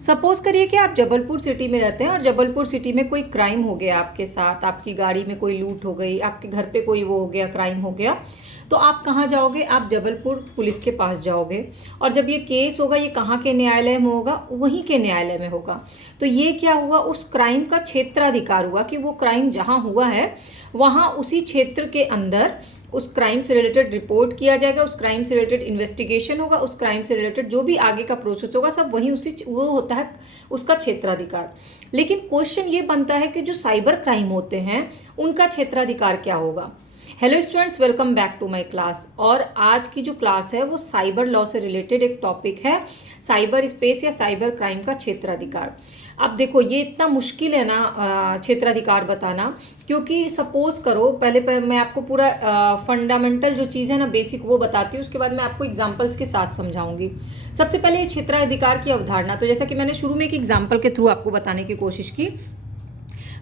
Suppose करिए कि आप जबलपुर सिटी में रहते हैं और जबलपुर सिटी में कोई क्राइम हो गया आपके साथ, आपकी गाड़ी में कोई लूट हो गई, आपके घर पे कोई वो हो गया, क्राइम हो गया, तो आप कहाँ जाओगे? आप जबलपुर पुलिस के पास जाओगे। और जब ये केस होगा, ये कहाँ के न्यायालय में होगा? वहीं के न्यायालय में होगा। तो ये क्या हुआ? उस क्राइम का क्षेत्राधिकार हुआ कि वो क्राइम जहाँ हुआ है वहाँ उसी क्षेत्र के अंदर उस क्राइम से रिलेटेड रिपोर्ट किया जाएगा, उस क्राइम से रिलेटेड इन्वेस्टिगेशन होगा, उस क्राइम से रिलेटेड जो भी आगे का प्रोसेस होगा सब वहीं उसी वो होता है उसका क्षेत्राधिकार। लेकिन क्वेश्चन ये बनता है कि जो साइबर क्राइम होते हैं उनका क्षेत्राधिकार क्या होगा? Hello students, welcome back to my class. और आज की जो क्लास है वो साइबर लॉ से रिलेटेड एक टॉपिक है, साइबर स्पेस या साइबर क्राइम का क्षेत्राधिकार। अब देखो ये इतना मुश्किल है ना क्षेत्राधिकार बताना, क्योंकि सपोज करो पहले मैं आपको पूरा फंडामेंटल जो चीज़ है ना, बेसिक वो बताती हूँ, उसके बाद मैं आपको एग्जांपल्स के साथ समझाऊंगी। सबसे पहले ये क्षेत्राधिकार की अवधारणा, तो जैसा कि मैंने शुरू में एक एग्जाम्पल के थ्रू आपको बताने की कोशिश की,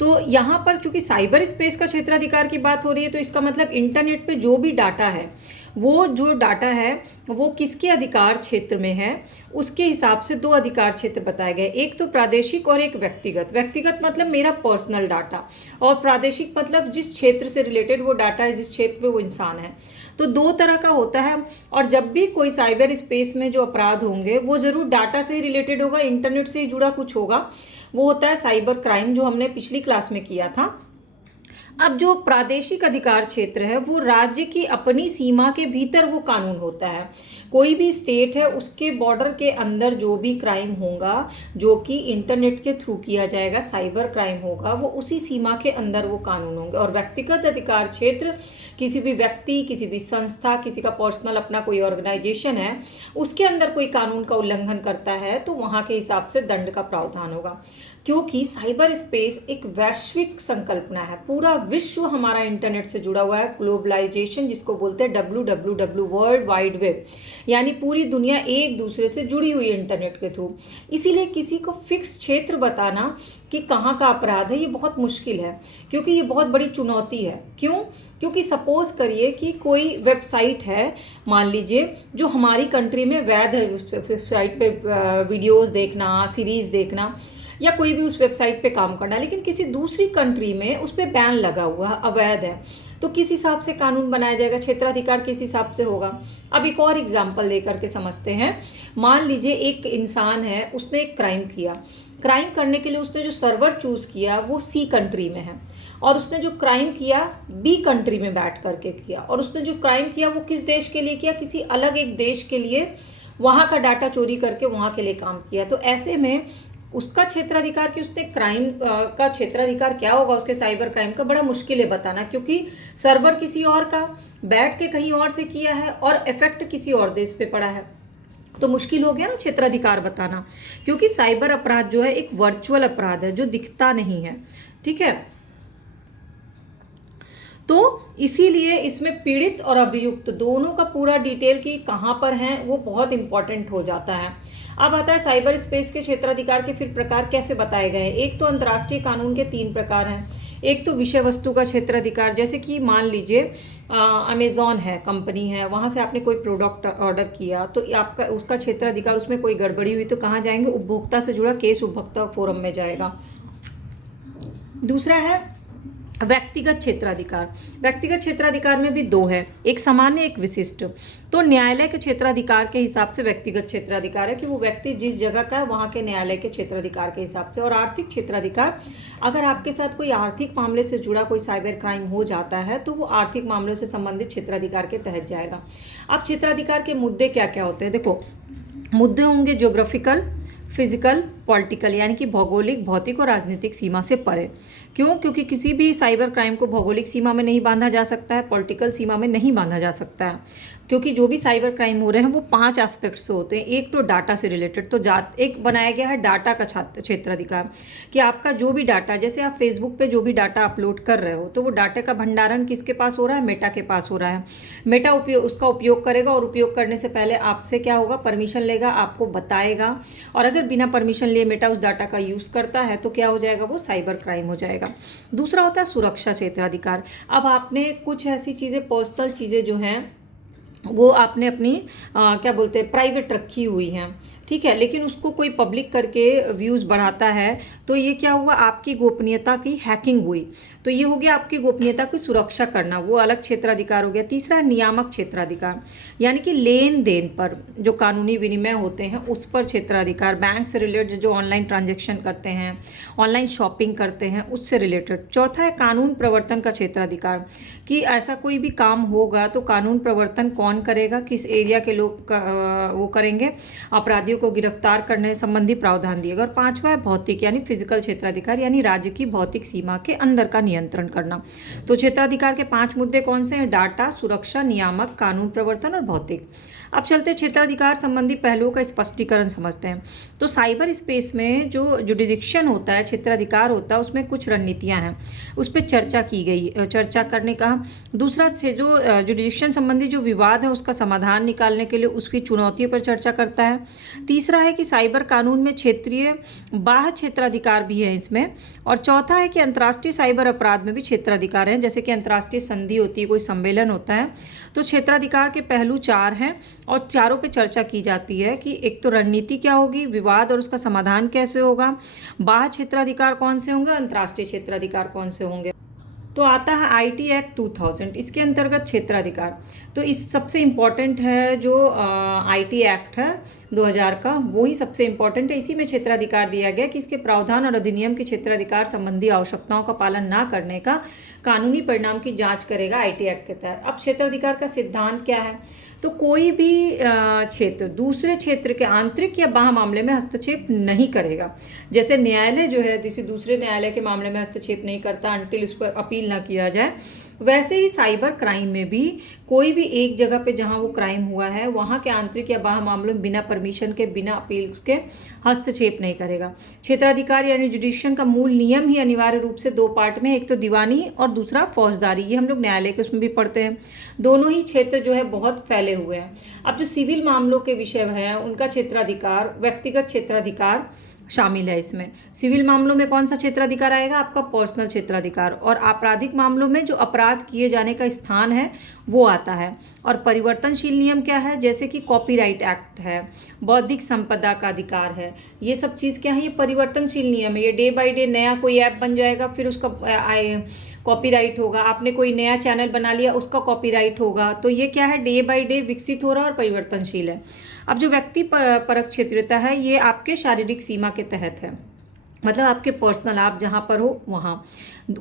तो यहाँ पर चूंकि साइबर स्पेस का क्षेत्राधिकार की बात हो रही है, तो इसका मतलब इंटरनेट पे जो भी डाटा है, वो जो डाटा है वो किसके अधिकार क्षेत्र में है, उसके हिसाब से दो अधिकार क्षेत्र बताए गए। एक तो प्रादेशिक और एक व्यक्तिगत। व्यक्तिगत मतलब मेरा पर्सनल डाटा, और प्रादेशिक मतलब जिस क्षेत्र से रिलेटेड वो डाटा है, जिस क्षेत्र में वो इंसान है। तो दो तरह का होता है। और जब भी कोई साइबर स्पेस में जो अपराध होंगे वो ज़रूर डाटा से ही रिलेटेड होगा, इंटरनेट से ही जुड़ा कुछ होगा। वो होता है साइबर क्राइम, जो हमने पिछली क्लास में किया था। अब जो प्रादेशिक अधिकार क्षेत्र है वो राज्य की अपनी सीमा के भीतर वो कानून होता है। कोई भी स्टेट है उसके बॉर्डर के अंदर जो भी क्राइम होगा, जो कि इंटरनेट के थ्रू किया जाएगा, साइबर क्राइम होगा, वो उसी सीमा के अंदर वो कानून होंगे। और व्यक्तिगत अधिकार क्षेत्र किसी भी व्यक्ति, किसी भी संस्था, किसी का पर्सनल अपना कोई ऑर्गेनाइजेशन है, उसके अंदर कोई कानून का उल्लंघन करता है तो वहाँ के हिसाब से दंड का प्रावधान होगा। क्योंकि साइबर स्पेस एक वैश्विक संकल्पना है, पूरा विश्व हमारा इंटरनेट से जुड़ा हुआ है। ग्लोबलाइजेशन जिसको बोलते हैं, WWW वर्ल्ड वाइड वेब, यानी पूरी दुनिया एक दूसरे से जुड़ी हुई है इंटरनेट के थ्रू। इसीलिए किसी को फिक्स क्षेत्र बताना कि कहाँ का अपराध है ये बहुत मुश्किल है, क्योंकि ये बहुत बड़ी चुनौती है। क्यों? क्योंकि सपोज करिए कि कोई वेबसाइट है, मान लीजिए, जो हमारी कंट्री में वैध है, उस वेबसाइट पे वीडियोस देखना, सीरीज़ देखना, या कोई भी उस वेबसाइट पे काम करना, लेकिन किसी दूसरी कंट्री में उस पर बैन लगा हुआ है, अवैध है, तो किस हिसाब से कानून बनाया जाएगा? क्षेत्राधिकार किस हिसाब से होगा? अब एक और एग्जाम्पल लेकर के समझते हैं। मान लीजिए एक इंसान है, उसने एक क्राइम किया। क्राइम करने के लिए उसने जो सर्वर चूज़ किया वो C कंट्री में है, और उसने जो क्राइम किया B कंट्री में बैठ करके किया, और उसने जो क्राइम किया वो किस देश के लिए किया? किसी अलग एक देश के लिए, वहाँ का डाटा चोरी करके वहाँ के लिए काम किया। तो ऐसे में उसका क्षेत्राधिकार कि उसने क्राइम का क्षेत्राधिकार क्या होगा उसके साइबर क्राइम का, बड़ा मुश्किल है बताना, क्योंकि सर्वर किसी और का, बैठ के कहीं और से किया है, और इफेक्ट किसी और देश पे पड़ा है। तो मुश्किल हो गया ना क्षेत्राधिकार बताना, क्योंकि साइबर अपराध जो है एक वर्चुअल अपराध है जो दिखता नहीं है। ठीक है, तो इसीलिए इसमें पीड़ित और अभियुक्त दोनों का पूरा डिटेल कि कहाँ पर हैं वो बहुत इंपॉर्टेंट हो जाता है। अब आता है साइबर स्पेस के क्षेत्राधिकार के फिर प्रकार कैसे बताए गए हैं। एक तो अंतर्राष्ट्रीय कानून के 3 प्रकार हैं। एक तो विषय वस्तु का क्षेत्राधिकार, जैसे कि मान लीजिए अमेज़ॉन है, कंपनी है, वहाँ से आपने कोई प्रोडक्ट ऑर्डर किया, तो आपका उसका क्षेत्राधिकार, उसमें कोई गड़बड़ी हुई तो कहाँ जाएंगे? उपभोक्ता से जुड़ा केस उपभोक्ता फोरम में जाएगा। दूसरा है व्यक्तिगत क्षेत्राधिकार। व्यक्तिगत क्षेत्राधिकार में भी 2 है, एक सामान्य एक विशिष्ट। तो न्यायालय के क्षेत्राधिकार के हिसाब से व्यक्तिगत क्षेत्राधिकार है कि वो व्यक्ति जिस जगह का है वहाँ के न्यायालय के क्षेत्राधिकार के हिसाब से। और आर्थिक क्षेत्राधिकार, अगर आपके साथ कोई आर्थिक मामले से जुड़ा कोई साइबर क्राइम हो जाता है तो वो आर्थिक मामलों से संबंधित क्षेत्राधिकार के तहत जाएगा। अब क्षेत्राधिकार के मुद्दे क्या क्या होते हैं? देखो, मुद्दे होंगे ज्योग्राफिकल, फिजिकल, पॉलिटिकल, यानी कि भौगोलिक, भौतिक और राजनीतिक सीमा से परे। क्यों? क्योंकि किसी भी साइबर क्राइम को भौगोलिक सीमा में नहीं बांधा जा सकता है, पॉलिटिकल सीमा में नहीं बांधा जा सकता है, क्योंकि जो भी साइबर क्राइम हो रहे हैं वो 5 एस्पेक्ट से होते हैं। एक तो डाटा से रिलेटेड, तो एक बनाया गया है डाटा का क्षेत्राधिकार, कि आपका जो भी डाटा, जैसे आप फेसबुक पे जो भी डाटा अपलोड कर रहे हो, तो वो डाटा का भंडारण किसके पास हो रहा है? मेटा के पास हो रहा है। मेटा उसका उपयोग करेगा, और उपयोग करने से पहले आपसे क्या होगा? परमिशन लेगा, आपको बताएगा, और अगर बिना परमिशन लिए मेटा उस डाटा का यूज़ करता है तो क्या हो जाएगा? वो साइबर क्राइम हो जाएगा। दूसरा होता है सुरक्षा क्षेत्राधिकार। अब आपने कुछ ऐसी चीज़ें, पर्सनल चीज़ें जो हैं वो आपने अपनी क्या बोलते हैं, प्राइवेट रखी हुई हैं, ठीक है, लेकिन उसको कोई पब्लिक करके व्यूज़ बढ़ाता है, तो ये क्या हुआ, आपकी गोपनीयता की हैकिंग हुई। तो ये हो गया आपकी गोपनीयता की सुरक्षा करना, वो अलग क्षेत्राधिकार हो गया। तीसरा है नियामक क्षेत्राधिकार, यानी कि लेन देन पर जो कानूनी विनिमय होते हैं उस पर क्षेत्राधिकार, बैंक से रिलेटेड जो ऑनलाइन ट्रांजेक्शन करते हैं, ऑनलाइन शॉपिंग करते हैं, उससे रिलेटेड। चौथा है कानून प्रवर्तन का क्षेत्राधिकार, कि ऐसा कोई भी काम होगा तो कानून प्रवर्तन कौन करेगा, किस एरिया के लोग वो करेंगे, अपराधियों को गिरफ्तार करने संबंधी प्रावधान दिएगा। और पांचवा है भौतिक यानी फिजिकल क्षेत्राधिकार, यानी राज्य की भौतिक सीमा के अंदर का नियंत्रण करना। तो क्षेत्राधिकार के 5 मुद्दे कौन से हैं? डाटा, सुरक्षा, नियामक, कानून प्रवर्तन और भौतिक। अब चलते क्षेत्राधिकार संबंधी पहलुओं का स्पष्टीकरण समझते हैं। तो साइबर स्पेस में जो जुडिडिक्शन होता है, क्षेत्राधिकार होता है, उसमें कुछ रणनीतियां हैं, उस पर चर्चा की गई, चर्चा करने का। दूसरा जो जुडिडिक्शन संबंधी जो विवाद है उसका समाधान निकालने के लिए उसकी चुनौतियों पर चर्चा करता है। तीसरा है कि साइबर कानून में क्षेत्रीय बाह्य क्षेत्राधिकार भी है इसमें। और चौथा है कि अंतर्राष्ट्रीय साइबर अपराध में भी क्षेत्राधिकार है, जैसे कि अंतर्राष्ट्रीय संधि होती है, कोई सम्मेलन होता है। तो क्षेत्राधिकार के पहलू 4 हैं और चारों पे चर्चा की जाती है कि एक तो रणनीति क्या होगी, विवाद और उसका समाधान कैसे होगा, बाह्य क्षेत्राधिकार कौन से होंगे, अंतर्राष्ट्रीय क्षेत्राधिकार कौन से होंगे। तो आता है आईटी एक्ट 2000, इसके अंतर्गत क्षेत्राधिकार। तो इस सबसे इम्पॉर्टेंट है जो आईटी एक्ट है 2000 का, वो ही सबसे इम्पॉर्टेंट है। इसी में क्षेत्राधिकार दिया गया कि इसके प्रावधान और अधिनियम के क्षेत्राधिकार संबंधी आवश्यकताओं का पालन ना करने का कानूनी परिणाम की जांच करेगा आईटी एक्ट के तहत। अब क्षेत्राधिकार का सिद्धांत क्या है? तो कोई भी क्षेत्र दूसरे क्षेत्र के आंतरिक या बाह्य मामले में हस्तक्षेप नहीं करेगा। जैसे न्यायालय जो है किसी दूसरे न्यायालय के मामले में हस्तक्षेप नहीं करता अनटिल उस पर अपील ना किया जाए, वैसे ही साइबर क्राइम में भी कोई भी एक जगह पे जहाँ वो क्राइम हुआ है वहाँ के आंतरिक या बाह्य मामलों में बिना परमिशन के, बिना अपील के हस्तक्षेप नहीं करेगा। क्षेत्राधिकार यानी जुडिशन का मूल नियम ही अनिवार्य रूप से 2 पार्ट में, एक तो दीवानी और दूसरा फौजदारी। ये हम लोग न्यायालय के उसमें भी पढ़ते हैं। दोनों ही क्षेत्र जो है बहुत फैले हुए हैं। अब जो सिविल मामलों के विषय हैं उनका क्षेत्राधिकार, व्यक्तिगत क्षेत्राधिकार शामिल है इसमें। सिविल मामलों में कौन सा क्षेत्राधिकार आएगा? आपका पर्सनल क्षेत्राधिकार। और आपराधिक मामलों में जो अपराध किए जाने का स्थान है वो आता है। और परिवर्तनशील नियम क्या है? जैसे कि कॉपीराइट एक्ट है, बौद्धिक संपदा का अधिकार है, ये सब चीज़ क्या है? ये परिवर्तनशील नियम है। ये डे बाय डे नया कोई ऐप बन जाएगा, फिर उसका कॉपीराइट होगा। आपने कोई नया चैनल बना लिया, उसका कॉपीराइट होगा। तो ये क्या है? डे बाय डे विकसित हो रहा है और परिवर्तनशील है। अब जो व्यक्ति परक क्षेत्रीयता है ये आपके शारीरिक सीमा के तहत है, मतलब आपके पर्सनल, आप जहाँ पर हो वहाँ।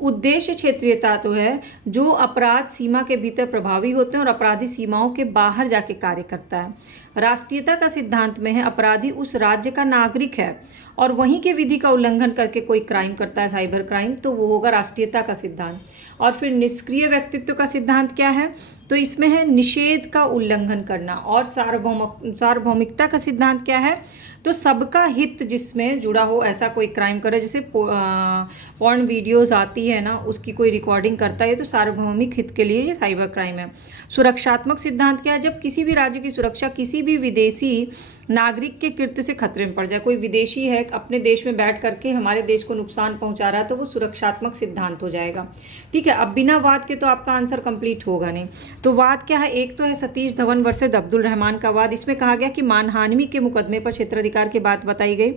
उद्देश्य क्षेत्रीयता तो है जो अपराध सीमा के भीतर प्रभावी होते हैं और अपराधी सीमाओं के बाहर जाके कार्य करता है। राष्ट्रीयता का सिद्धांत में है अपराधी उस राज्य का नागरिक है और वहीं के विधि का उल्लंघन करके कोई क्राइम करता है, साइबर क्राइम, तो वो होगा राष्ट्रीयता का सिद्धांत। और फिर निष्क्रिय व्यक्तित्व का सिद्धांत क्या है? तो इसमें है निषेध का उल्लंघन करना। और सार्वभौमिकता का सिद्धांत क्या है? तो सबका हित जिसमें जुड़ा हो ऐसा कोई क्राइम करे, जैसे पॉर्न वीडियोस आती है ना, उसकी कोई रिकॉर्डिंग करता है, तो सार्वभौमिक हित के लिए ये साइबर क्राइम है। सुरक्षात्मक सिद्धांत क्या है? जब किसी भी राज्य की सुरक्षा किसी भी विदेशी नागरिक के कृत्य से खतरे में पड़ जाए, कोई विदेशी है अपने देश में बैठ करके हमारे देश को नुकसान पहुंचा रहा है, तो वो सुरक्षात्मक सिद्धांत हो जाएगा। ठीक है, अब बिना वाद के तो आपका आंसर कंप्लीट होगा नहीं। तो वाद क्या है? एक तो है सतीश धवन वर्सेस अब्दुल रहमान का वाद। इसमें कहा गया कि मानहानि के मुकदमे पर क्षेत्राधिकार की बात बताई गई।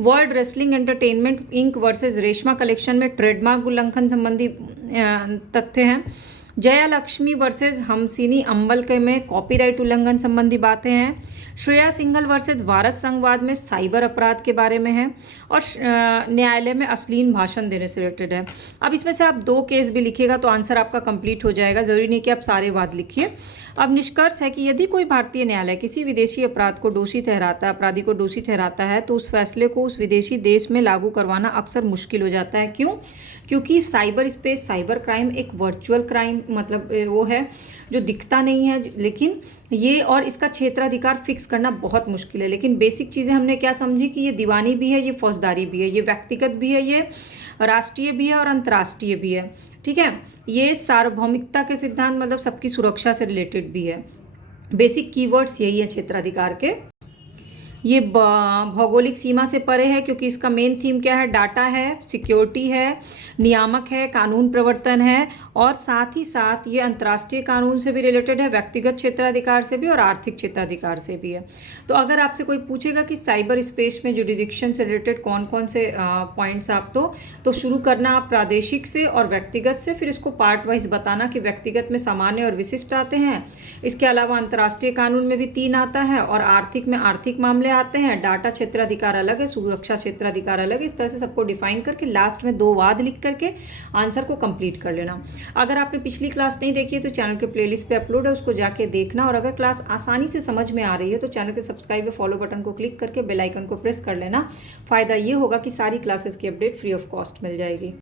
World Wrestling Entertainment Inc versus Reshma collection में ट्रेडमार्क उल्लंघन संबंधी तथ्य हैं। जया लक्ष्मी वर्सेस हमसिनी अंबल के में कॉपीराइट उल्लंघन संबंधी बातें हैं। श्रेया सिंघल वर्सेस भारत संघवाद में साइबर अपराध के बारे में है। और न्यायालय में अश्लील भाषण देने से रिलेटेड है। अब इसमें से आप 2 केस भी लिखिएगा तो आंसर आपका कंप्लीट हो जाएगा, ज़रूरी नहीं कि आप सारे वाद लिखिए। अब निष्कर्ष है कि यदि कोई भारतीय न्यायालय किसी विदेशी अपराध को दोषी ठहराता है, अपराधी को दोषी ठहराता है, तो उस फैसले को उस विदेशी देश में लागू करवाना अक्सर मुश्किल हो जाता है। क्यों? क्योंकि साइबर स्पेस, साइबर क्राइम एक वर्चुअल क्राइम, मतलब वो है जो दिखता नहीं है, लेकिन ये और इसका क्षेत्राधिकार फिक्स करना बहुत मुश्किल है। लेकिन बेसिक चीज़ें हमने क्या समझी कि ये दीवानी भी है, ये फौजदारी भी है, ये व्यक्तिगत भी है, ये राष्ट्रीय भी है और अंतर्राष्ट्रीय भी है। ठीक है, ये सार्वभौमिकता के सिद्धांत मतलब सबकी सुरक्षा से रिलेटेड भी है। बेसिक कीवर्ड्स यही है क्षेत्राधिकार के। ये भौगोलिक सीमा से परे है क्योंकि इसका मेन थीम क्या है? डाटा है, सिक्योरिटी है, नियामक है, कानून प्रवर्तन है और साथ ही साथ ये अंतर्राष्ट्रीय कानून से भी रिलेटेड है, व्यक्तिगत क्षेत्राधिकार से भी और आर्थिक क्षेत्राधिकार से भी है। तो अगर आपसे कोई पूछेगा कि साइबर स्पेस में जुरिडिक्शन से रिलेटेड कौन कौन से पॉइंट्स आप तो शुरू करना आप प्रादेशिक से और व्यक्तिगत से, फिर इसको पार्ट वाइज बताना कि व्यक्तिगत में सामान्य और विशिष्ट आते हैं, इसके अलावा अंतर्राष्ट्रीय कानून में भी 3 आता है और आर्थिक में आर्थिक मामले आते हैं, डाटा क्षेत्राधिकार अलग है, सुरक्षा क्षेत्राधिकार अलग है। इस तरह से सबको डिफाइन करके लास्ट में 2 वाद लिख करके आंसर को कंप्लीट कर लेना। अगर आपने पिछली क्लास नहीं देखी है तो चैनल के प्लेलिस्ट पे अपलोड है, उसको जाके देखना। और अगर क्लास आसानी से समझ में आ रही है तो चैनल के सब्सक्राइब व फॉलो बटन को क्लिक करके बेल आइकन को प्रेस कर लेना। फ़ायदा ये होगा कि सारी क्लासेस की अपडेट फ्री ऑफ कॉस्ट मिल जाएगी।